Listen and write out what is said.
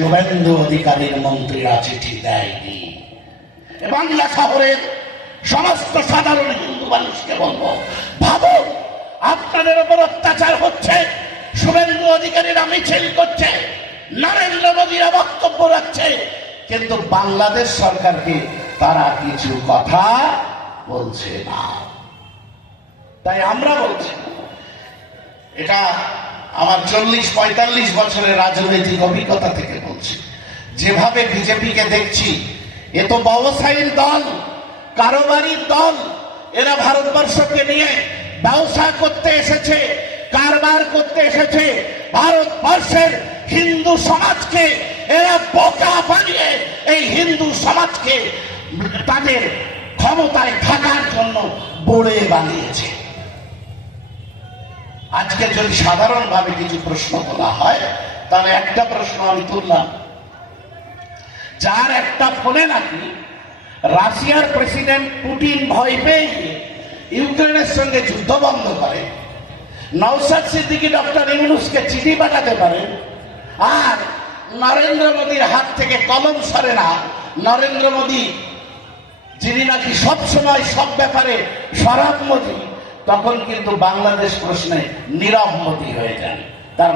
শুভেন্দু অধিকারীর মন্ত্রীরা চিঠি দেয়নি। বাংলা শহরের সমস্ত সাধারণ হিন্দু মানুষকে বলব, ভাবুন, আপনাদের উপর অত্যাচার হচ্ছে, শুভেন্দু অধিকারীরা মিছিল করছে, নরেন্দ্র মোদীরা বক্তব্য রাখছে, কিন্তু বাংলাদেশ সরকারকে তারা কিছু কথা বলছে না। তাই আমরা বলছি, এটা আমার চল্লিশ পঁয়তাল্লিশ বছরের রাজনৈতিক অভিজ্ঞতা থেকে বলছি। যেভাবে বিজেপিকে দেখছি, এ তো ব্যবসায়ীর দল, কারোবারির দল। এরা ভারতবর্ষকে নিয়ে ব্যবসা করতে এসেছে, কারবার করতে এসেছে। ভারতবর্ষের হিন্দু সমাজকে এরা বোকা বানিয়ে এই হিন্দু সমাজকে তাদের ক্ষমতায় থাকার জন্য বড়ে বানিয়েছে। আজকে যদি সাধারণভাবে কিছু প্রশ্ন তোলা হয়, তাহলে একটা প্রশ্ন আমি তুললাম। যার একটা ফোনে নাকি রাশিয়ার প্রেসিডেন্ট পুটিন ভয় পেয়ে ইউক্রেনের সঙ্গে যুদ্ধ বন্ধ করে। নওসাদ সিদ্দিকি ডক্টর ইউনুসকে চিঠি পাঠাতে পারে। আর নরেন্দ্র মোদীর হাত থেকে কলম সরে না। নরেন্দ্র মোদী, যিনি নাকি সব সময় সব ব্যাপারে সরাব মোদী, তখন কিন্তু বাংলাদেশ প্রশ্নে নীরব মোদী হয়ে যান। তার